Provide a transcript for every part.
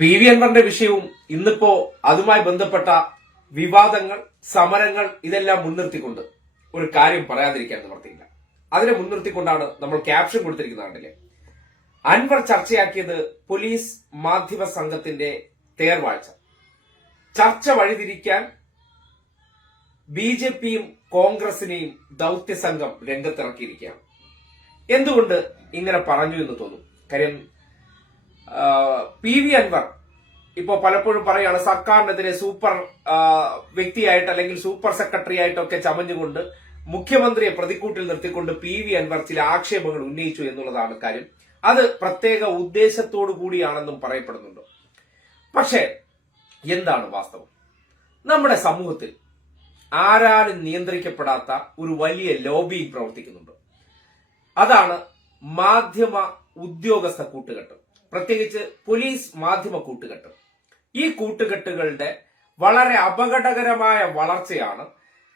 P V അൻവറിന്റെ വിഷയവും ഇന്നിപ്പോ അതുമായി ബന്ധപ്പെട്ട വിവാദങ്ങൾ സമരങ്ങൾ ഇതെല്ലാം മുൻനിർത്തിക്കൊണ്ട് ഒരു കാര്യം പറയാതിരിക്കാൻ നിവർത്തിയില്ല. അതിനെ മുൻനിർത്തിക്കൊണ്ടാണ് നമ്മൾ ക്യാപ്ഷൻ കൊടുത്തിരിക്കുന്നത് കണ്ടില്ലേ? അൻവർ ചർച്ചയാക്കിയത് പോലീസ് മാധ്യമ സംഘത്തിന്റെ തേർവാഴ്ച. ചർച്ച വഴിതിരിക്കാൻ ബി ജെ പിയും കോൺഗ്രസിനെയും ദൗത്യസംഘം രംഗത്തിറക്കിയിരിക്കുകയാണ്. എന്തുകൊണ്ട് ഇങ്ങനെ പറഞ്ഞു എന്ന് തോന്നും? കാര്യം പി വി അൻവർ ഇപ്പോ പലപ്പോഴും പറയാണ് സർക്കാരിനെതിരെ സൂപ്പർ വ്യക്തിയായിട്ട് അല്ലെങ്കിൽ സൂപ്പർ സെക്രട്ടറി ആയിട്ടൊക്കെ ചമഞ്ഞുകൊണ്ട് മുഖ്യമന്ത്രിയെ പ്രതിക്കൂട്ടിൽ നിർത്തിക്കൊണ്ട് പി വി അൻവർ ചില ആക്ഷേപങ്ങൾ ഉന്നയിച്ചു എന്നുള്ളതാണ് കാര്യം. അത് പ്രത്യേക ഉദ്ദേശത്തോടു കൂടിയാണെന്നും പറയപ്പെടുന്നുണ്ട്. പക്ഷേ എന്താണ് വാസ്തവം? നമ്മുടെ സമൂഹത്തിൽ ആരാലും നിയന്ത്രിക്കപ്പെടാത്ത ഒരു വലിയ ലോബി പ്രവർത്തിക്കുന്നുണ്ട്. അതാണ് മാധ്യമ ഉദ്യോഗസ്ഥ കൂട്ടുകെട്ട്. പ്രത്യേകിച്ച് പോലീസ് മാധ്യമ കൂട്ടുകെട്ട്. ഈ കൂട്ടുകെട്ടുകളുടെ വളരെ അപകടകരമായ വളർച്ചയാണ്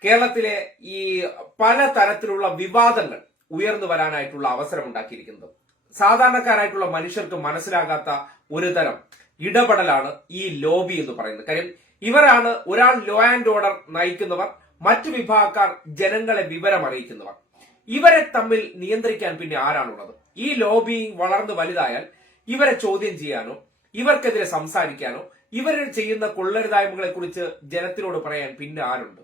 കേരളത്തിലെ ഈ പല തരത്തിലുള്ള വിവാദങ്ങൾ ഉയർന്നു വരാനായിട്ടുള്ള അവസരം ഉണ്ടാക്കിയിരിക്കുന്നത് സാധാരണക്കാരായിട്ടുള്ള മനുഷ്യർക്ക് മനസ്സിലാകാത്ത ഒരു തരം ഇടപെടലാണ് ഈ ലോബി എന്ന് പറയുന്നത്. കാര്യം ഇവരാണ് ഒരാൾ ലോ ആൻഡ് ഓർഡർ നയിക്കുന്നവർ മറ്റു വിഭാഗക്കാർ ജനങ്ങളെ വിവരം അറിയിക്കുന്നവർ. ഇവരെ തമ്മിൽ നിയന്ത്രിക്കാൻ പിന്നെ ആരാണുള്ളത്? ഈ ലോബി വളർന്നു വലുതായാൽ ഇവരെ ചോദ്യം ചെയ്യാനോ ഇവർക്കെതിരെ സംസാരിക്കാനോ ഇവർ ചെയ്യുന്ന കൊള്ളരുതായ്മകളെ കുറിച്ച് ജനത്തിനോട് പറയാൻ പിന്നെ ആരുണ്ട്?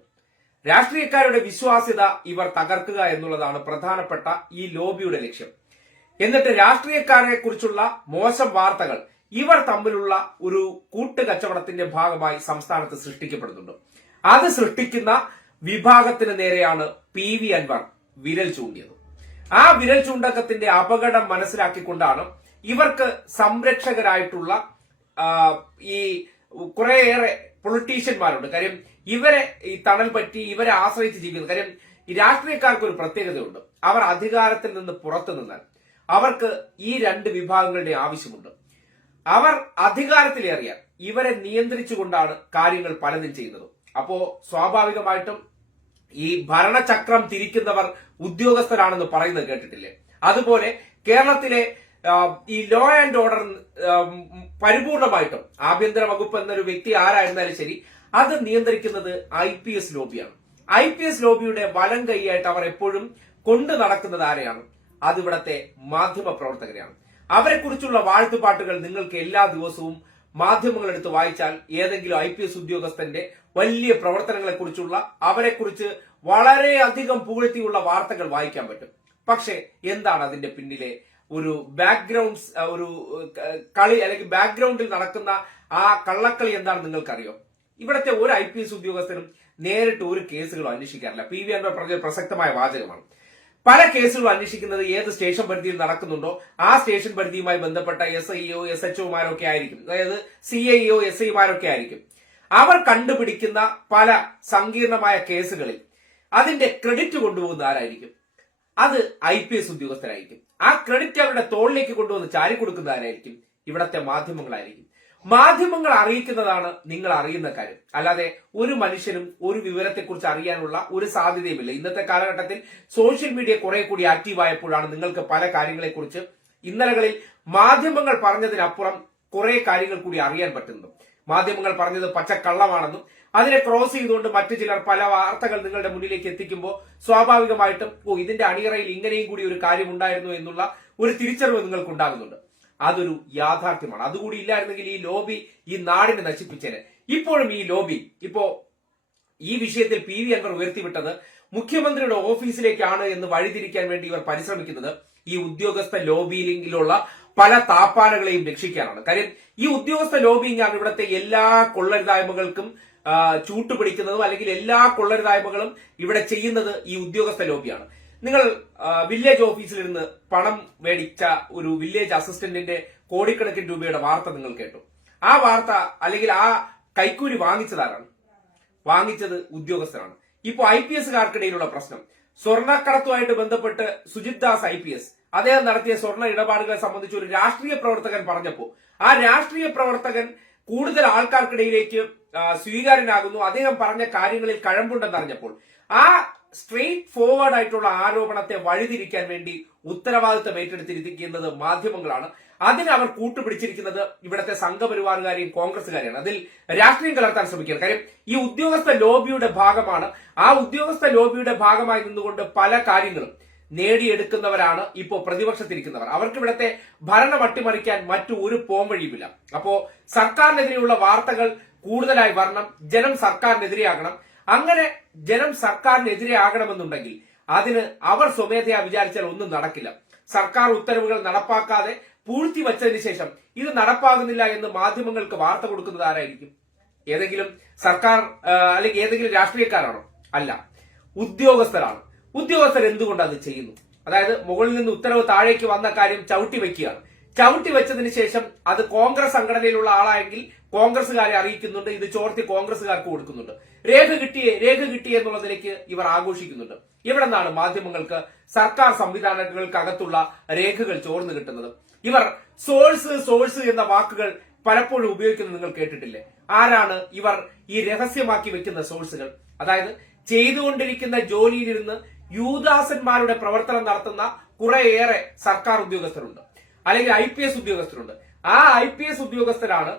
രാഷ്ട്രീയക്കാരുടെ വിശ്വാസ്യത ഇവർ തകർക്കുക എന്നുള്ളതാണ് പ്രധാനപ്പെട്ട ഈ ലോബിയുടെ ലക്ഷ്യം. എന്നിട്ട് രാഷ്ട്രീയക്കാരെ കുറിച്ചുള്ള മോശം വാർത്തകൾ ഇവർ തമ്മിലുള്ള ഒരു കൂട്ടുകച്ചവടത്തിന്റെ ഭാഗമായി സംസ്ഥാനത്ത് സൃഷ്ടിക്കപ്പെടുന്നുണ്ട്. അത് സൃഷ്ടിക്കുന്ന വിഭാഗത്തിന് നേരെയാണ് പി വി അൻവർ വിരൽ ചൂണ്ടിയത്. ആ വിരൽ ചൂണ്ടക്കത്തിന്റെ അപകടം മനസ്സിലാക്കിക്കൊണ്ടാണ് ഇവർക്ക് സംരക്ഷകരായിട്ടുള്ള ഈ കുറേയേറെ പൊളിറ്റീഷ്യന്മാരുണ്ട്. കാര്യം ഇവരെ ഈ തണൽ പറ്റി ഇവരെ ആശ്രയിച്ച് ജീവിക്കുന്നു കാര്യം ഈ രാഷ്ട്രീയക്കാർക്ക് ഒരു പ്രത്യേകതയുണ്ട്. അവർ അധികാരത്തിൽ നിന്ന് പുറത്തു നിന്നാൽ അവർക്ക് ഈ രണ്ട് വിഭാഗങ്ങളുടെ ആവശ്യമുണ്ട്. അവർ അധികാരത്തിലേറിയാൽ ഇവരെ നിയന്ത്രിച്ചുകൊണ്ടാണ് കാര്യങ്ങൾ പലതും ചെയ്യുന്നത്. അപ്പോ സ്വാഭാവികമായിട്ടും ഈ ഭരണചക്രം തിരിക്കുന്നവർ ഉദ്യോഗസ്ഥരാണെന്ന് പറയുന്നത് കേട്ടിട്ടില്ലേ? അതുപോലെ കേരളത്തിലെ ഈ ലോ ആൻഡ് ഓർഡർ പരിപൂർണമായിട്ടും ആഭ്യന്തര വകുപ്പ് എന്നൊരു വ്യക്തി ആരായിരുന്നാലും ശരി അത് നിയന്ത്രിക്കുന്നത് ഐ പി എസ് ലോബിയാണ് ഐ പി എസ് ലോബിയുടെ വലം കൈയായിട്ട് അവർ എപ്പോഴും കൊണ്ടു നടക്കുന്നത് ആരെയാണ്? അത് ഇവിടത്തെ മാധ്യമ പ്രവർത്തകരെയാണ്. അവരെ കുറിച്ചുള്ള വാഴ്ത്തുപാട്ടുകൾ നിങ്ങൾക്ക് എല്ലാ ദിവസവും മാധ്യമങ്ങൾ എടുത്ത് വായിച്ചാൽ ഏതെങ്കിലും ഐ പി എസ് ഉദ്യോഗസ്ഥന്റെ വലിയ പ്രവർത്തനങ്ങളെ കുറിച്ചുള്ള അവരെ കുറിച്ച് വളരെയധികം പുകഴ്ത്തിയുള്ള വാർത്തകൾ വായിക്കാൻ പറ്റും. പക്ഷെ എന്താണ് അതിന്റെ പിന്നിലെ ഒരു ബാക്ക്ഗ്രൗണ്ട് ഒരു കളി അല്ലെങ്കിൽ ബാക്ക്ഗ്രൗണ്ടിൽ നടക്കുന്ന ആ കള്ളക്കളി എന്താണെന്ന് നിങ്ങൾക്കറിയോ? ഇവിടത്തെ ഒരു ഐ പി എസ് ഉദ്യോഗസ്ഥനും നേരിട്ട് ഒരു കേസുകളും അന്വേഷിക്കാറില്ല. പി വി അൻവർ പറഞ്ഞ പ്രസക്തമായ വാചകമാണ്. പല കേസുകളും അന്വേഷിക്കുന്നത് ഏത് സ്റ്റേഷൻ പരിധിയിൽ നടക്കുന്നുണ്ടോ ആ സ്റ്റേഷൻ പരിധിയുമായി ബന്ധപ്പെട്ട എസ് ഐഒ എസ് എച്ച് ഒമാരൊക്കെ ആയിരിക്കും. അതായത് സി ഐഒ എസ് ഐമാരൊക്കെ ആയിരിക്കും. അവർ കണ്ടുപിടിക്കുന്ന പല സങ്കീർണമായ കേസുകളിൽ അതിന്റെ ക്രെഡിറ്റ് കൊണ്ടുപോകുന്ന ആരായിരിക്കും? അത് ഐ പി എസ് ഉദ്യോഗസ്ഥരായിരിക്കും. ആ ക്രെഡിറ്റ് അവരുടെ തോളിലേക്ക് കൊണ്ടുവന്ന് ചാരി കൊടുക്കുന്ന ആരായിരിക്കും? ഇവിടത്തെ മാധ്യമങ്ങളായിരിക്കും. മാധ്യമങ്ങൾ അറിയിക്കുന്നതാണ് നിങ്ങൾ അറിയുന്ന കാര്യം. അല്ലാതെ ഒരു മനുഷ്യനും ഒരു വിവരത്തെക്കുറിച്ച് അറിയാനുള്ള ഒരു സാധ്യതയുമില്ല. ഇന്നത്തെ കാലഘട്ടത്തിൽ സോഷ്യൽ മീഡിയ കുറെ കൂടി ആക്റ്റീവായപ്പോഴാണ് നിങ്ങൾക്ക് പല കാര്യങ്ങളെക്കുറിച്ച് ഇന്നലകളിൽ മാധ്യമങ്ങൾ പറഞ്ഞതിനപ്പുറം കുറെ കാര്യങ്ങൾ കൂടി അറിയാൻ പറ്റുന്നത്. മാധ്യമങ്ങൾ പറഞ്ഞത് പച്ചക്കള്ളമാണെന്നും അതിനെ ക്രോസ് ചെയ്തുകൊണ്ട് മറ്റു ചിലർ പല വാർത്തകൾ നിങ്ങളുടെ മുന്നിലേക്ക് എത്തിക്കുമ്പോൾ സ്വാഭാവികമായിട്ടും ഓ ഇതിന്റെ അണിയറയിൽ ഇങ്ങനെയും കൂടി ഒരു കാര്യം ഉണ്ടായിരുന്നു എന്നുള്ള ഒരു തിരിച്ചറിവ് നിങ്ങൾക്ക് ഉണ്ടാകുന്നുണ്ട് അതൊരു യാഥാർത്ഥ്യമാണ്. അതുകൂടി ഇല്ലായിരുന്നെങ്കിൽ ഈ ലോബി ഈ നാടിനെ നശിപ്പിച്ചേനെ. ഇപ്പോഴും ഈ ലോബി ഇപ്പോ ഈ വിഷയത്തിൽ പി വി അൻവർ ഉയർത്തിവിട്ടത് മുഖ്യമന്ത്രിയുടെ ഓഫീസിലേക്കാണ് എന്ന് വഴിതിരിക്കാൻ വേണ്ടി ഇവർ പരിശ്രമിക്കുന്നത് ഈ ഉദ്യോഗസ്ഥ ലോബിയിലുള്ള പല താപ്പാനകളെയും രക്ഷിക്കാനാണ്. കാര്യം ഈ ഉദ്യോഗസ്ഥ ലോബിയിങ് ആണ് ഇവിടുത്തെ എല്ലാ കൊള്ളരുതായ്മകൾക്കും ആ, ചൂട്ടുപിടിക്കുന്നതും അല്ലെങ്കിൽ എല്ലാ കൊള്ളരുതായ്മകളും ഇവിടെ ചെയ്യുന്നത് ഈ ഉദ്യോഗസ്ഥ ലോബിയാണ്. നിങ്ങൾ വില്ലേജ് ഓഫീസിലിരുന്ന് പണം മേടിച്ച ഒരു വില്ലേജ് അസിസ്റ്റന്റിന്റെ കോടിക്കണക്കിന് രൂപയുടെ വാർത്ത നിങ്ങൾ കേട്ടു. ആ വാർത്ത അല്ലെങ്കിൽ ആ കൈക്കൂലി വാങ്ങിച്ചതാരാണ് വാങ്ങിച്ചത് ഉദ്യോഗസ്ഥരാണ്. ഇപ്പോൾ ഐ പി എസുകാർക്കിടയിലുള്ള പ്രശ്നം. സ്വർണക്കടത്തുമായിട്ട് ബന്ധപ്പെട്ട് Sujith Das I P S. അദ്ദേഹം നടത്തിയ സ്വർണ ഇടപാടുകളെ സംബന്ധിച്ച് ഒരു രാഷ്ട്രീയ പ്രവർത്തകൻ പറഞ്ഞപ്പോ ആ രാഷ്ട്രീയ പ്രവർത്തകൻ കൂടുതൽ ആൾക്കാർക്കിടയിലേക്ക് ആ, സ്വീകാര്യനാകുന്നു. അദ്ദേഹം പറഞ്ഞ കാര്യങ്ങളിൽ കഴമ്പുണ്ടെന്ന് അറിഞ്ഞപ്പോൾ ആ സ്ട്രെയിറ്റ് ഫോർവേഡ് ആയിട്ടുള്ള ആരോപണത്തെ വഴിതിരിക്കാൻ വേണ്ടി ഉത്തരവാദിത്തം ഏറ്റെടുത്തിരിക്കുന്നത് മാധ്യമങ്ങളാണ്. അതിന് അവർ കൂട്ടുപിടിച്ചിരിക്കുന്നത് ഇവിടുത്തെ സംഘപരിവാറുകാരെയും കോൺഗ്രസുകാരെയാണ് അതിൽ രാഷ്ട്രീയം കലർത്താൻ ശ്രമിക്കുകയാണ്. കാര്യം ഈ ഉദ്യോഗസ്ഥ ലോബിയുടെ ഭാഗമാണ്. ആ ഉദ്യോഗസ്ഥ ലോബിയുടെ ഭാഗമായി നിന്നുകൊണ്ട് പല കാര്യങ്ങളും നേടിയെടുക്കുന്നവരാണ് ഇപ്പോൾ പ്രതിപക്ഷത്തിരിക്കുന്നവർ. അവർക്ക് ഇവിടുത്തെ ഭരണം അട്ടിമറിക്കാൻ മറ്റു ഒരു പോംവഴിയുമില്ല. അപ്പോ സർക്കാരിനെതിരെയുള്ള വാർത്തകൾ കൂടുതലായി വരണം ജനം സർക്കാരിനെതിരെയാകണം. അങ്ങനെ ജനം സർക്കാരിനെതിരെ ആകണമെന്നുണ്ടെങ്കിൽ അതിന് അവർ സ്വമേധയാ വിചാരിച്ചാൽ ഒന്നും നടക്കില്ല. സർക്കാർ ഉത്തരവുകൾ നടപ്പാക്കാതെ പൂഴ്ത്തി വച്ചതിന് ശേഷം ഇത് നടപ്പാകുന്നില്ല എന്ന് മാധ്യമങ്ങൾക്ക് വാർത്ത കൊടുക്കുന്നത് ആരായിരിക്കും? ഏതെങ്കിലും സർക്കാർ അല്ലെങ്കിൽ ഏതെങ്കിലും രാഷ്ട്രീയക്കാരാണോ? അല്ല. ഉദ്യോഗസ്ഥരാണ്. ഉദ്യോഗസ്ഥർ എന്തുകൊണ്ട് അത് ചെയ്യുന്നു? അതായത് മുകളിൽ നിന്ന് ഉത്തരവ് താഴേക്ക് വന്ന കാര്യം ചവിട്ടി വെക്കുകയാണ് ചവിട്ടി വെച്ചതിന് ശേഷം അത് കോൺഗ്രസ് സംഘടനയിലുള്ള ആളായെങ്കിൽ കോൺഗ്രസുകാരെ അറിയിക്കുന്നുണ്ട്. ഇത് ചോർത്തി കോൺഗ്രസുകാർക്ക് കൊടുക്കുന്നുണ്ട്. രേഖ കിട്ടിയേ രേഖ കിട്ടിയേ എന്നുള്ള നിലയ്ക്ക് ഇവർ ആഘോഷിക്കുന്നുണ്ട്. ഇവിടെ നിന്നാണ് മാധ്യമങ്ങൾക്ക് സർക്കാർ സംവിധാനങ്ങൾക്കകത്തുള്ള രേഖകൾ ചോർന്നു കിട്ടുന്നത്. ഇവർ സോഴ്സ് സോഴ്സ് എന്ന വാക്കുകൾ പലപ്പോഴും ഉപയോഗിക്കുന്നത് നിങ്ങൾ കേട്ടിട്ടില്ലേ? ആരാണ് ഇവർ ഈ രഹസ്യമാക്കി വെക്കുന്ന സോഴ്സുകൾ? അതായത് ചെയ്തുകൊണ്ടിരിക്കുന്ന ജോലിയിലിരുന്ന് യൂദാസന്മാരുടെ പ്രവർത്തനം നടത്തുന്ന കുറെയേറെ സർക്കാർ ഉദ്യോഗസ്ഥരുണ്ട്. അല്ലെങ്കിൽ ഐ പി എസ് ഉദ്യോഗസ്ഥരുണ്ട്. ആ ഐ പി എസ് ഉദ്യോഗസ്ഥരാണ്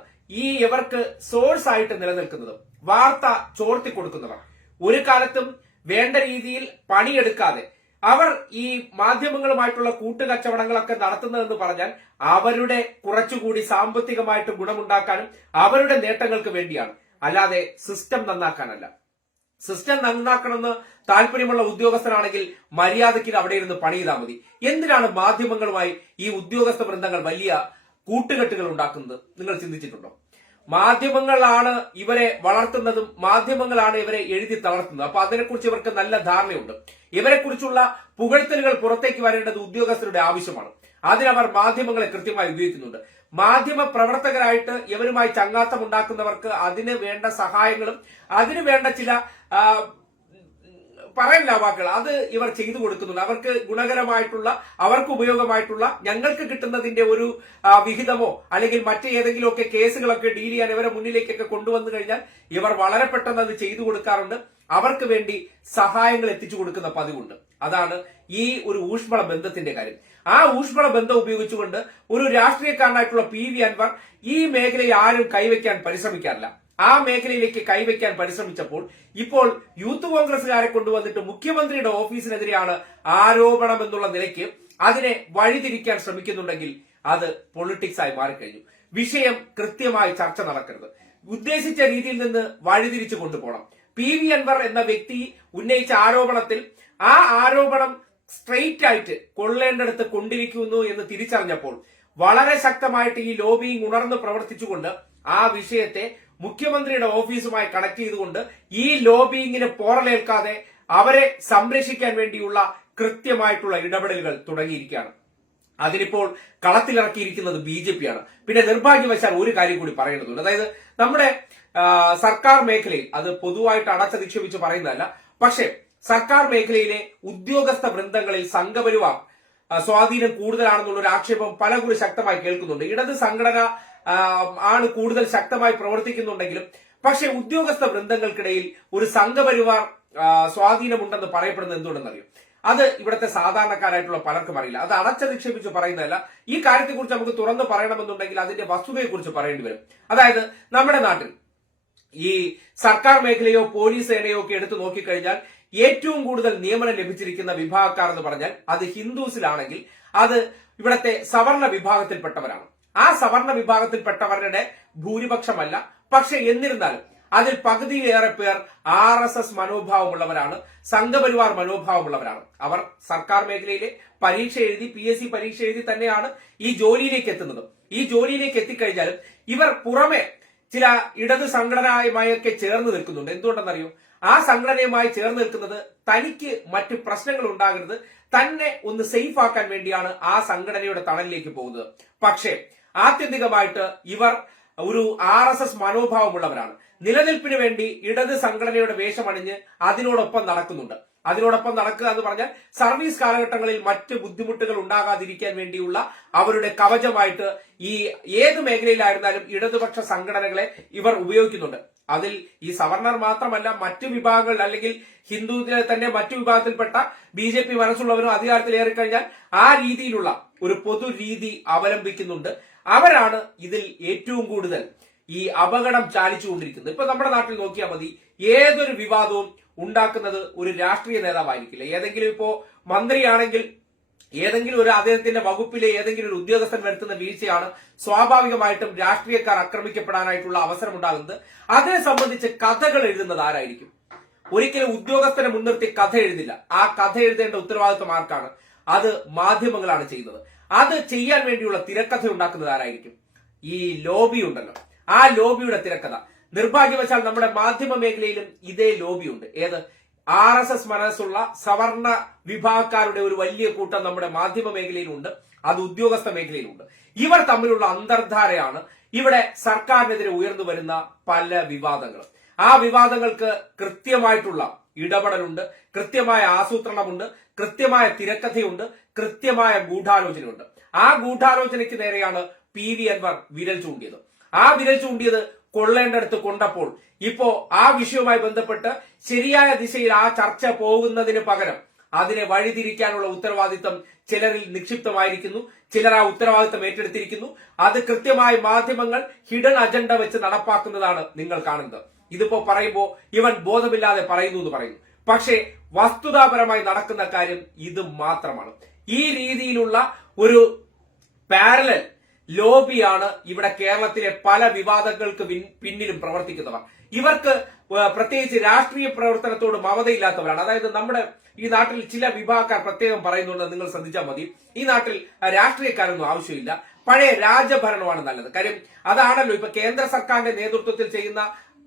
ഈ ഇവർക്ക് സോഴ്സ് ആയിട്ട് നിലനിൽക്കുന്നത്. വാർത്ത ചോർത്തി കൊടുക്കുന്നവർ ഒരു കാലത്തും വേണ്ട രീതിയിൽ പണിയെടുക്കാതെ അവർ ഈ മാധ്യമങ്ങളുമായിട്ടുള്ള കൂട്ടുകച്ചവടങ്ങളൊക്കെ നടത്തുന്നതെന്ന് പറഞ്ഞാൽ അവരുടെ കുറച്ചുകൂടി സാമ്പത്തികമായിട്ട് ഗുണമുണ്ടാക്കാനും അവരുടെ നേട്ടങ്ങൾക്ക് വേണ്ടിയാണ്. അല്ലാതെ സിസ്റ്റം നന്നാക്കാനല്ല. സിസ്റ്റം നന്നാക്കണമെന്ന് താല്പര്യമുള്ള ഉദ്യോഗസ്ഥനാണെങ്കിൽ മര്യാദയ്ക്ക് അവിടെ ഇരുന്ന് പണി ചെയ്താൽ മതി. എന്തിനാണ് മാധ്യമങ്ങളുമായി ഈ ഉദ്യോഗസ്ഥ വൃന്ദങ്ങൾ വലിയ കൂട്ടുകെട്ടുകൾ ഉണ്ടാക്കുന്നത്? നിങ്ങൾ ചിന്തിച്ചിട്ടുണ്ടോ? മാധ്യമങ്ങളാണ് ഇവരെ വളർത്തുന്നതും മാധ്യമങ്ങളാണ് ഇവരെ എഴുതി തളർത്തുന്നത്. അപ്പൊ അതിനെക്കുറിച്ച് ഇവർക്ക് നല്ല ധാരണയുണ്ട്. ഇവരെക്കുറിച്ചുള്ള പുകഴ്ത്തലുകൾ പുറത്തേക്ക് വരേണ്ടത് ഉദ്യോഗസ്ഥരുടെ ആവശ്യമാണ്. അതിനവർ മാധ്യമങ്ങളെ കൃത്യമായി ഉപയോഗിക്കുന്നുണ്ട്. മാധ്യമ പ്രവർത്തകരായിട്ട് ഇവരുമായി ചങ്ങാത്തം ഉണ്ടാക്കുന്നവർക്ക് അതിന് വേണ്ട സഹായങ്ങളും അതിന് വേണ്ട ചില പറയല്ല വാക്കുകൾ. അത് ഇവർ ചെയ്തു കൊടുക്കുന്നുണ്ട്. അവർക്ക് ഗുണകരമായിട്ടുള്ള അവർക്ക് ഉപയോഗമായിട്ടുള്ള ഞങ്ങൾക്ക് കിട്ടുന്നതിന്റെ ഒരു വിഹിതമോ അല്ലെങ്കിൽ മറ്റേതെങ്കിലുമൊക്കെ കേസുകളൊക്കെ ഡീൽ ചെയ്യാൻ ഇവരെ മുന്നിലേക്കൊക്കെ കൊണ്ടുവന്നു കഴിഞ്ഞാൽ ഇവർ വളരെ പെട്ടെന്ന് അത് ചെയ്തു കൊടുക്കാറുണ്ട്. അവർക്ക് വേണ്ടി സഹായങ്ങൾ എത്തിച്ചു കൊടുക്കുന്ന പതിവുണ്ട്. അതാണ് ഈ ഒരു ഊഷ്മള ബന്ധത്തിന്റെ കാര്യം. ആ ഊഷ്മള ബന്ധം ഉപയോഗിച്ചുകൊണ്ട് ഒരു രാഷ്ട്രീയക്കാരനായിട്ടുള്ള പി വി അൻവർ ഈ മേഖലയിൽ ആരും കൈവയ്ക്കാൻ പരിശ്രമിക്കാറില്ല. ആ മേഖലയിലേക്ക് കൈവയ്ക്കാൻ പരിശ്രമിച്ചപ്പോൾ ഇപ്പോൾ യൂത്ത് കോൺഗ്രസുകാരെ കൊണ്ടുവന്നിട്ട് മുഖ്യമന്ത്രിയുടെ ഓഫീസിനെതിരെയാണ് ആരോപണം എന്നുള്ള നിലയ്ക്ക് അതിനെ വഴിതിരിക്കാൻ ശ്രമിക്കുന്നുണ്ടെങ്കിൽ അത് പൊളിറ്റിക്സ് ആയി മാറിക്കഴിഞ്ഞു. വിഷയം കൃത്യമായി ചർച്ച നടക്കരുത്. ഉദ്ദേശിച്ച രീതിയിൽ നിന്ന് വഴിതിരിച്ചു കൊണ്ടുപോകണം. പി വി അൻവർ എന്ന വ്യക്തി ഉന്നയിച്ച ആരോപണത്തിൽ ആ ആരോപണം സ്ട്രെയിറ്റ് ആയിട്ട് കൊള്ളേണ്ടടുത്ത് കൊണ്ടിരിക്കുന്നു എന്ന് തിരിച്ചറിഞ്ഞപ്പോൾ വളരെ ശക്തമായിട്ട് ഈ ലോബിയിങ് ഉണർന്ന് പ്രവർത്തിച്ചുകൊണ്ട് ആ വിഷയത്തെ മുഖ്യമന്ത്രിയുടെ ഓഫീസുമായി കണക്ട് ചെയ്തുകൊണ്ട് ഈ ലോബിയിങ്ങിന് പോറലേൽക്കാതെ അവരെ സംരക്ഷിക്കാൻ വേണ്ടിയുള്ള കൃത്യമായിട്ടുള്ള ഇടപെടലുകൾ തുടങ്ങിയിരിക്കുകയാണ്. അതിനിപ്പോൾ കളത്തിലിറക്കിയിരിക്കുന്നത് ബി ജെ പി ആണ്. പിന്നെ നിർഭാഗ്യവശാൽ ഒരു കാര്യം കൂടി പറയേണ്ടതുണ്ട് അതായത് നമ്മുടെ സർക്കാർ മേഖലയിൽ അത് പൊതുവായിട്ട് അടച്ചധിക്ഷേപിച്ച് പറയുന്നതല്ല. പക്ഷേ സർക്കാർ മേഖലയിലെ ഉദ്യോഗസ്ഥ വൃന്ദങ്ങളിൽ സംഘപരിവാർ സ്വാധീനം കൂടുതലാണെന്നുള്ള ഒരു ആക്ഷേപം പലകുറി ശക്തമായി കേൾക്കുന്നുണ്ട്. ഇടത് സംഘടന ആണ് കൂടുതൽ ശക്തമായി പ്രവർത്തിക്കുന്നുണ്ടെങ്കിലും പക്ഷെ ഉദ്യോഗസ്ഥ വൃന്ദങ്ങൾക്കിടയിൽ ഒരു സംഘപരിവാർ സ്വാധീനമുണ്ടെന്ന് പറയപ്പെടുന്നത് എന്തുകൊണ്ടെന്നറിയും അത് ഇവിടുത്തെ സാധാരണക്കാരായിട്ടുള്ള പലർക്കും അറിയില്ല. അത് അടച്ചധിക്ഷേപിച്ച് പറയുന്നതല്ല. ഈ കാര്യത്തെക്കുറിച്ച് നമുക്ക് തുറന്നു പറയണമെന്നുണ്ടെങ്കിൽ അതിന്റെ വസ്തുതയെക്കുറിച്ച് പറയേണ്ടി വരും. അതായത് നമ്മുടെ നാട്ടിൽ ഈ സർക്കാർ മേഖലയോ പോലീസ് സേനയോ ഒക്കെ എടുത്തു നോക്കിക്കഴിഞ്ഞാൽ ഏറ്റവും കൂടുതൽ നിയമനം ലഭിച്ചിരിക്കുന്ന വിഭാഗക്കാർ എന്ന് പറഞ്ഞാൽ അത് ഹിന്ദുസിലാണെങ്കിൽ അത് ഇവിടത്തെ സവർണ വിഭാഗത്തിൽപ്പെട്ടവരാണ്. ആ സവർണ വിഭാഗത്തിൽപ്പെട്ടവരുടെ ഭൂരിപക്ഷമല്ല. പക്ഷെ എന്നിരുന്നാലും അതിൽ പകുതിയിലേറെ പേർ ആർ എസ് എസ് മനോഭാവമുള്ളവരാണ് സംഘപരിവാർ മനോഭാവമുള്ളവരാണ്. അവർ സർക്കാർ മേഖലയിലെ പരീക്ഷ എഴുതി പി എസ് സി പരീക്ഷ എഴുതി തന്നെയാണ് ഈ ജോലിയിലേക്ക് എത്തുന്നത്. ഈ ജോലിയിലേക്ക് എത്തിക്കഴിഞ്ഞാലും ഇവർ പുറമെ ചില ഇടത് സംഘടനയുമായൊക്കെ ചേർന്ന് നിൽക്കുന്നുണ്ട്. എന്തുകൊണ്ടെന്നറിയോ? ആ സംഘടനയുമായി ചേർന്ന് നിൽക്കുന്നത് തനിക്ക് മറ്റ് പ്രശ്നങ്ങൾ ഉണ്ടാകരുത്. തന്നെ ഒന്ന് സേഫ് ആക്കാൻ വേണ്ടിയാണ് ആ സംഘടനയുടെ തണലിലേക്ക് പോകുന്നത്. പക്ഷേ ആത്യന്തികമായിട്ട് ഇവർ ഒരു ആർ എസ് എസ് മനോഭാവമുള്ളവരാണ്. നിലനിൽപ്പിന് വേണ്ടി ഇടത് സംഘടനയുടെ വേഷമണിഞ്ഞ് അതിനോടൊപ്പം നടക്കുന്നുണ്ട്. അതിനോടൊപ്പം നടക്കുക എന്ന് പറഞ്ഞാൽ സർവീസ് കാലഘട്ടങ്ങളിൽ മറ്റ് ബുദ്ധിമുട്ടുകൾ ഉണ്ടാകാതിരിക്കാൻ വേണ്ടിയുള്ള അവരുടെ കവചമായിട്ട് ഈ ഏത് മേഖലയിലായിരുന്നാലും ഇടതുപക്ഷ സംഘടനകളെ ഇവർ ഉപയോഗിക്കുന്നുണ്ട്. അതിൽ ഈ സവർണർ മാത്രമല്ല മറ്റു വിഭാഗങ്ങൾ അല്ലെങ്കിൽ ഹിന്ദുവിലെ തന്നെ മറ്റു വിഭാഗത്തിൽപ്പെട്ട ബി ജെ പി മനസ്സുള്ളവരും അധികാരത്തിൽ ഏറിക്കഴിഞ്ഞാൽ ആ രീതിയിലുള്ള ഒരു പൊതു രീതി അവലംബിക്കുന്നുണ്ട്. അവരാണ് ഇതിൽ ഏറ്റവും കൂടുതൽ ഈ അപകടം ചാലിച്ചുകൊണ്ടിരിക്കുന്നത്. ഇപ്പൊ നമ്മുടെ നാട്ടിൽ നോക്കിയാൽ മതി. ഏതൊരു വിവാദവും ഉണ്ടാക്കുന്നത് ഒരു രാഷ്ട്രീയ നേതാവായിരിക്കില്ല. ഏതെങ്കിലും ഇപ്പോ മന്ത്രിയാണെങ്കിൽ ഏതെങ്കിലും ഒരു അദ്ദേഹത്തിന്റെ വകുപ്പിലെ ഏതെങ്കിലും ഒരു ഉദ്യോഗസ്ഥൻ വരുത്തുന്ന വീഴ്ചയാണ് സ്വാഭാവികമായിട്ടും രാഷ്ട്രീയക്കാർ ആക്രമിക്കപ്പെടാനായിട്ടുള്ള അവസരം ഉണ്ടാകുന്നത് അതിനെ സംബന്ധിച്ച് കഥകൾ എഴുതുന്നത് ആരായിരിക്കും? ഒരിക്കലും ഉദ്യോഗസ്ഥനെ മുൻനിർത്തി കഥ എഴുതില്ല. ആ കഥ എഴുതേണ്ട ഉത്തരവാദിത്വം ആർക്കാണ്? അത് മാധ്യമങ്ങളാണ് ചെയ്യുന്നത്. അത് ചെയ്യാൻ വേണ്ടിയുള്ള തിരക്കഥ ഉണ്ടാക്കുന്നത് ആരായിരിക്കും? ഈ ലോബി ഉണ്ടല്ലോ. ആ ലോബിയുടെ തിരക്കഥ. നിർഭാഗ്യവശാൽ നമ്മുടെ മാധ്യമ മേഖലയിലും ഇതേ ലോബിയുണ്ട് ഏത്? ആർ എസ് എസ് മനസ്സുള്ള സവർണ വിഭാഗക്കാരുടെ ഒരു വലിയ കൂട്ടം നമ്മുടെ മാധ്യമ മേഖലയിലുണ്ട്. അത് ഉദ്യോഗസ്ഥ മേഖലയിലുണ്ട്. ഇവർ തമ്മിലുള്ള അന്തർധാരയാണ് ഇവിടെ സർക്കാരിനെതിരെ ഉയർന്നു വരുന്ന പല വിവാദങ്ങളും. ആ വിവാദങ്ങൾക്ക് കൃത്യമായിട്ടുള്ള ഇടപെടലുണ്ട് കൃത്യമായ ആസൂത്രണമുണ്ട് കൃത്യമായ തിരക്കഥയുണ്ട് കൃത്യമായ ഗൂഢാലോചനയുണ്ട്. ആ ഗൂഢാലോചനയ്ക്ക് നേരെയാണ് പി വി അൻവർ വിരൽ ചൂണ്ടിയത്. ആ വിരൽ ചൂണ്ടിയത് കൊള്ളേണ്ടടുത്ത് കൊണ്ടപ്പോൾ ഇപ്പോ ആ വിഷയവുമായി ബന്ധപ്പെട്ട് ശരിയായ ദിശയിൽ ആ ചർച്ച പോകുന്നതിന് പകരം അതിനെ വഴിതിരിക്കാനുള്ള ഉത്തരവാദിത്തം ചിലരിൽ നിക്ഷിപ്തമായിരിക്കുന്നു. ചിലർ ആ ഉത്തരവാദിത്തം ഏറ്റെടുത്തിരിക്കുന്നു. അത് കൃത്യമായി മാധ്യമങ്ങൾ ഹിഡൻ അജണ്ട വെച്ച് നടപ്പാക്കുന്നതാണ് നിങ്ങൾ കാണുന്നത്. ഇതിപ്പോ പറയുമ്പോ ഇവൻ ബോധമില്ലാതെ പറയുന്നു എന്ന് പറയുന്നു. പക്ഷേ വസ്തുതാപരമായി നടക്കുന്ന കാര്യം ഇത് മാത്രമാണ്. ഈ രീതിയിലുള്ള ഒരു പാരലൽ ലോബിയാണ് ഇവിടെ കേരളത്തിലെ പല വിവാദങ്ങൾക്ക് പിന്നിലും പ്രവർത്തിക്കുന്നവർ. ഇവർക്ക് പ്രത്യേകിച്ച് രാഷ്ട്രീയ പ്രവർത്തനത്തോട് മമതയില്ലാത്തവരാണ് അതായത് നമ്മുടെ ഈ നാട്ടിൽ ചില വിഭാഗക്കാർ പ്രത്യേകം പറയുന്നുണ്ട് നിങ്ങൾ ശ്രദ്ധിച്ചാൽ മതി. ഈ നാട്ടിൽ രാഷ്ട്രീയക്കാരൊന്നും ആവശ്യമില്ല. പഴയ രാജഭരണമാണ് നല്ലത്. കാര്യം അതാണല്ലോ ഇപ്പൊ കേന്ദ്ര സർക്കാരിന്റെ നേതൃത്വത്തിൽ ചെയ്യുന്ന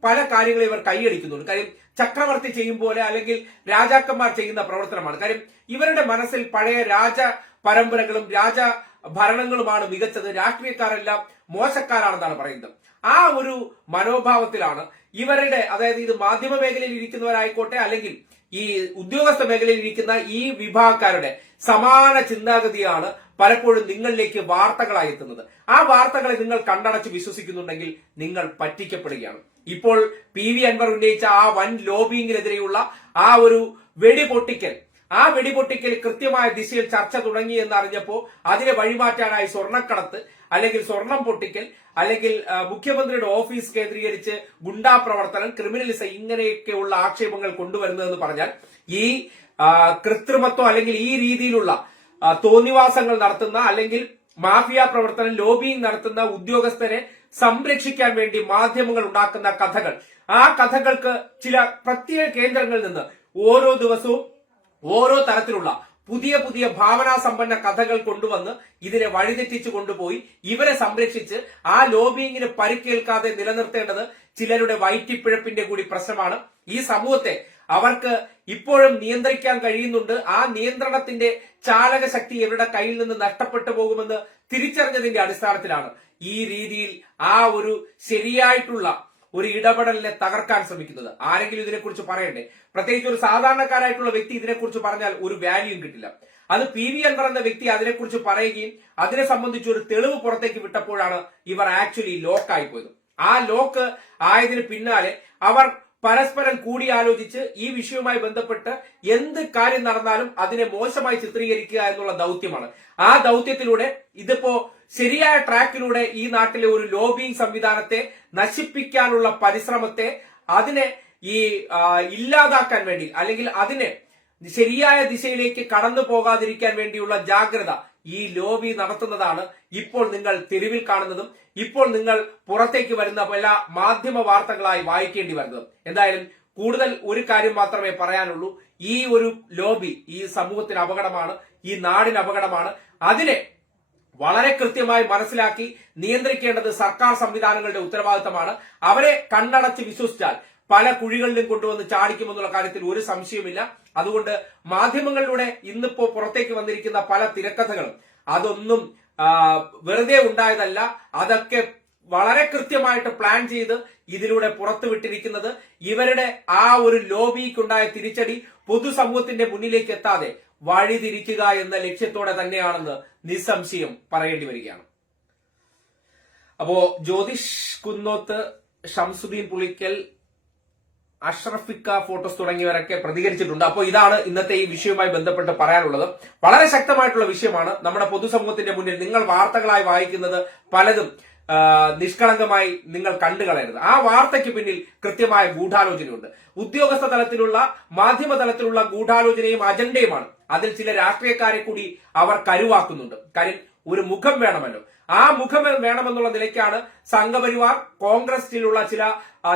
പല കാര്യങ്ങളും ഇവർ കൈയടിക്കുന്നുണ്ട്. കാര്യം ചക്രവർത്തി ചെയ്യും പോലെ അല്ലെങ്കിൽ രാജാക്കന്മാർ ചെയ്യുന്ന പ്രവർത്തനമാണ്. കാര്യം ഇവരുടെ മനസ്സിൽ പഴയ രാജ പരമ്പരകളും രാജ ഭരണങ്ങളുമാണ് മികച്ചത്. രാഷ്ട്രീയക്കാരെല്ലാം മോശക്കാരാണെന്നാണ് പറയുന്നത്. ആ ഒരു മനോഭാവത്തിലാണ് ഇവരുടെ അതായത് ഇത് മാധ്യമ മേഖലയിൽ ഇരിക്കുന്നവരായിക്കോട്ടെ അല്ലെങ്കിൽ ഈ ഉദ്യോഗസ്ഥ മേഖലയിൽ ഇരിക്കുന്ന ഈ വിഭാഗക്കാരുടെ സമാന ചിന്താഗതിയാണ് പലപ്പോഴും നിങ്ങളിലേക്ക് വാർത്തകളായി എത്തുന്നത്. ആ വാർത്തകളെ നിങ്ങൾ കണ്ടടച്ച് വിശ്വസിക്കുന്നുണ്ടെങ്കിൽ നിങ്ങൾ പറ്റിക്കപ്പെടുകയാണ്. ഇപ്പോൾ പി വി അൻവർ ഉന്നയിച്ച ആ വൻ ലോബിങ്ങിനെതിരെയുള്ള ആ ഒരു വെടിപൊട്ടിക്കൽ ആ വെടിപൊട്ടിക്കൽ കൃത്യമായ ദിശയിൽ ചർച്ച തുടങ്ങി എന്ന് അറിഞ്ഞപ്പോ അതിനെ വഴിമാറ്റാനായി സ്വർണക്കടത്ത് അല്ലെങ്കിൽ സ്വർണം പൊട്ടിക്കൽ അല്ലെങ്കിൽ മുഖ്യമന്ത്രിയുടെ ഓഫീസ് കേന്ദ്രീകരിച്ച് ഗുണ്ടാ പ്രവർത്തനം ക്രിമിനലിസം ഇങ്ങനെയൊക്കെയുള്ള ആക്ഷേപങ്ങൾ കൊണ്ടുവരുന്നതെന്ന് പറഞ്ഞാൽ ഈ കൃത്രിമത്വം അല്ലെങ്കിൽ ഈ രീതിയിലുള്ള തോന്നിവാസങ്ങൾ നടത്തുന്ന അല്ലെങ്കിൽ മാഫിയ പ്രവർത്തനം ലോബിയിങ് നടത്തുന്ന ഉദ്യോഗസ്ഥരെ സംരക്ഷിക്കാൻ വേണ്ടി മാധ്യമങ്ങൾ ഉണ്ടാക്കുന്ന കഥകൾ. ആ കഥകൾക്ക് ചില പ്രത്യേക കേന്ദ്രങ്ങളിൽ നിന്ന് ഓരോ ദിവസവും ഓരോ തരത്തിലുള്ള പുതിയ പുതിയ ഭാവനാസമ്പന്ന കഥകൾ കൊണ്ടുവന്ന് ഇതിനെ വഴിതെറ്റിച്ചു കൊണ്ടുപോയി ഇവരെ സംരക്ഷിച്ച് ആ ലോബിയിങ്ങിന് പരിക്കേൽക്കാതെ നിലനിർത്തേണ്ടത് ചിലരുടെ വയറ്റിപ്പിഴപ്പിന്റെ കൂടി പ്രശ്നമാണ്. ഈ സമൂഹത്തെ അവർക്ക് ഇപ്പോഴും നിയന്ത്രിക്കാൻ കഴിയുന്നുണ്ട്. ആ നിയന്ത്രണത്തിന്റെ ചാലക ശക്തി ഇവരുടെ കയ്യിൽ നിന്ന് നഷ്ടപ്പെട്ടു പോകുമെന്ന് തിരിച്ചറിഞ്ഞതിന്റെ അടിസ്ഥാനത്തിലാണ് ഈ രീതിയിൽ ആ ഒരു ശരിയായിട്ടുള്ള ഒരു ഇടപെടലിനെ തകർക്കാൻ ശ്രമിക്കുന്നത്. ആരെങ്കിലും ഇതിനെക്കുറിച്ച് പറയണ്ടേ? പ്രത്യേകിച്ച് ഒരു സാധാരണക്കാരായിട്ടുള്ള വ്യക്തി ഇതിനെക്കുറിച്ച് പറഞ്ഞാൽ ഒരു വാല്യൂയും കിട്ടില്ല. അത് പി വി അൻവർ എന്ന വ്യക്തി അതിനെക്കുറിച്ച് പറയുകയും അതിനെ സംബന്ധിച്ച് ഒരു തെളിവ് പുറത്തേക്ക് വിട്ടപ്പോഴാണ് ഇവർ ആക്ച്വലി ലോക്കായി പോയത് ആ ലോക്ക് ആയതിന് പിന്നാലെ അവർ പരസ്പരം കൂടിയാലോചിച്ച് ഈ വിഷയവുമായി ബന്ധപ്പെട്ട് എന്ത് കാര്യം നടന്നാലും അതിനെ മോശമായി ചിത്രീകരിക്കുക എന്നുള്ള ദൗത്യമാണ്. ആ ദൗത്യത്തിലൂടെ ഇതിപ്പോ ശരിയായ ട്രാക്കിലൂടെ ഈ നാട്ടിലെ ഒരു ലോബിയിങ് സംവിധാനത്തെ നശിപ്പിക്കാനുള്ള പരിശ്രമത്തെ അതിനെ ഈ ഇല്ലാതാക്കാൻ വേണ്ടി അല്ലെങ്കിൽ അതിനെ ശരിയായ ദിശയിലേക്ക് കടന്നു പോകാതിരിക്കാൻ വേണ്ടിയുള്ള ജാഗ്രത ഈ ലോബി നടത്തുന്നതാണ് ഇപ്പോൾ നിങ്ങൾ തെരുവിൽ കാണുന്നതും ഇപ്പോൾ നിങ്ങൾ പുറത്തേക്ക് വരുന്ന പല മാധ്യമ വാർത്തകളായി വായിക്കേണ്ടി വരുന്നതും. എന്തായാലും കൂടുതൽ ഒരു കാര്യം മാത്രമേ പറയാനുള്ളൂ. ഈ ഒരു ലോബി ഈ സമൂഹത്തിന് അപകടമാണ് ഈ നാടിന് അപകടമാണ്. അതിനെ വളരെ കൃത്യമായി മനസ്സിലാക്കി നിയന്ത്രിക്കേണ്ടത് സർക്കാർ സംവിധാനങ്ങളുടെ ഉത്തരവാദിത്തമാണ്. അവരെ കണ്ണടച്ച് വിശ്വസിച്ചാൽ പല കുഴികളിലും കൊണ്ടുവന്ന് ചാടിക്കുമെന്നുള്ള കാര്യത്തിൽ ഒരു സംശയമില്ല അതുകൊണ്ട് മാധ്യമങ്ങളിലൂടെ ഇന്നിപ്പോ പുറത്തേക്ക് വന്നിരിക്കുന്ന പല തിരക്കഥകളും അതൊന്നും വെറുതെ ഉണ്ടായതല്ല. അതൊക്കെ വളരെ കൃത്യമായിട്ട് പ്ലാൻ ചെയ്ത് ഇതിലൂടെ പുറത്തുവിട്ടിരിക്കുന്നത് ഇവരുടെ ആ ഒരു ലോബിക്കുണ്ടായ തിരിച്ചടി പൊതുസമൂഹത്തിന്റെ മുന്നിലേക്ക് എത്താതെ വഴിതിരിക്കുക എന്ന ലക്ഷ്യത്തോടെ തന്നെയാണെന്ന് നിസ്സംശയം പറയേണ്ടി വരികയാണ്. അപ്പോ ജ്യോതിഷ് കുന്നോത്ത് ഷംസുദ്ദീൻ പുളിക്കൽ അഷ്റഫിക്ക ഫോട്ടോസ് തുടങ്ങിയവരൊക്കെ പ്രതികരിച്ചിട്ടുണ്ട്. അപ്പോൾ ഇതാണ് ഇന്നത്തെ ഈ വിഷയവുമായി ബന്ധപ്പെട്ട് പറയാനുള്ളത്. വളരെ ശക്തമായിട്ടുള്ള വിഷയമാണ്. നമ്മുടെ പൊതുസമൂഹത്തിന്റെ മുന്നിൽ നിങ്ങൾ വാർത്തകളായി വായിക്കുന്നത് പലതും നിഷ്കളങ്കമായി നിങ്ങൾ കണ്ടുകളയരുത്. ആ വാർത്തയ്ക്ക് പിന്നിൽ കൃത്യമായ ഗൂഢാലോചനയുണ്ട്. ഉദ്യോഗസ്ഥ തലത്തിലുള്ള മാധ്യമ തലത്തിലുള്ള ഗൂഢാലോചനയും അജണ്ടയുമാണ്. അതിൽ ചില രാഷ്ട്രീയക്കാരെ കൂടി അവർ കരുവാക്കുന്നുണ്ട്. കാര്യം ഒരു മുഖം വേണമല്ലോ. ആ മുഖം വേണമെന്നുള്ള നിലയ്ക്കാണ് സംഘപരിവാർ കോൺഗ്രസിലുള്ള ചില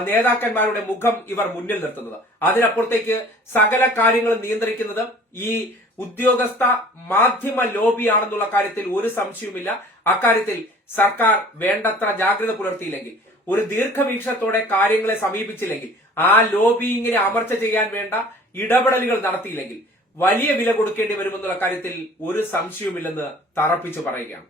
നേതാക്കന്മാരുടെ മുഖം ഇവർ മുന്നിൽ നിർത്തുന്നത്. അതിനപ്പുറത്തേക്ക് സകല കാര്യങ്ങളും നിയന്ത്രിക്കുന്നത് ഈ ഉദ്യോഗസ്ഥ മാധ്യമ ലോബിയാണെന്നുള്ള കാര്യത്തിൽ ഒരു സംശയവുമില്ല. അക്കാര്യത്തിൽ സർക്കാർ വേണ്ടത്ര ജാഗ്രത പുലർത്തിയില്ലെങ്കിൽ ഒരു ദീർഘവീക്ഷണത്തോടെ കാര്യങ്ങളെ സമീപിച്ചില്ലെങ്കിൽ ആ ലോബിയിങ്ങിനെ അമർച്ച ചെയ്യാൻ വേണ്ട ഇടപെടലുകൾ നടത്തിയില്ലെങ്കിൽ വലിയ വില കൊടുക്കേണ്ടി വരുമെന്നുള്ള കാര്യത്തിൽ ഒരു സംശയവുമില്ലെന്ന് തറപ്പിച്ചു പറയുകയാണ്.